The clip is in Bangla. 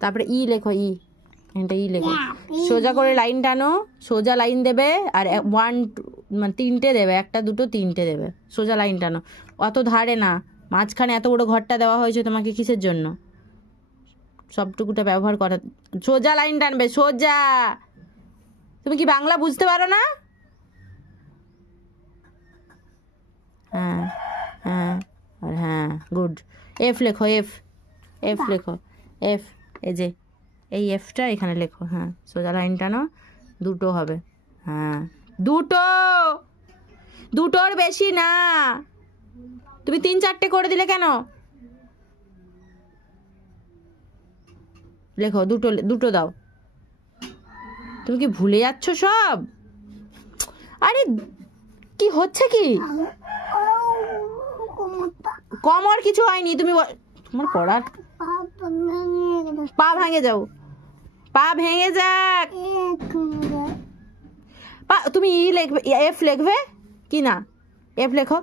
তারপরে ই লেখো, ই, এটা ই লেখো। সোজা করে লাইন টানো, সোজা লাইন দেবে, আর 1 মানে 3টে দেবে, 1 2 3টে দেবে। সোজা লাইন টানো, অত ধারে না, মাঝখানে এত বড় ঘরটা দেওয়া হয়েছে তোমাকে কিসের জন্য? সবটুকুটা ব্যবহার করা, সোজা লাইন টানবে, সোজা। তুমি কি বাংলা বুঝতে পারো না? হ্যাঁ হ্যাঁ আর হ্যাঁ, গুড। এফ লেখো, এফ, এফ লেখো, এফ, এই যে এই এফটা এখানে লেখো। হ্যাঁ, সোজা লাইন টানো, 2টো হবে। হ্যাঁ, 2টো, 2টোর বেশি না। তুমি 3 4টে করে দিলে কেন? লেখো, 2টো দাও। তুমি কি ভুলে যাচ্ছ সব? আরে কি হচ্ছে কি? কমর কিছু হয়নি, তুমি তোমার পড়ার পা ভেঙে যাও, পা ভেঙে যাক। তুমি ই লিখবে, এফ লিখবে কি না? এফ লেখো।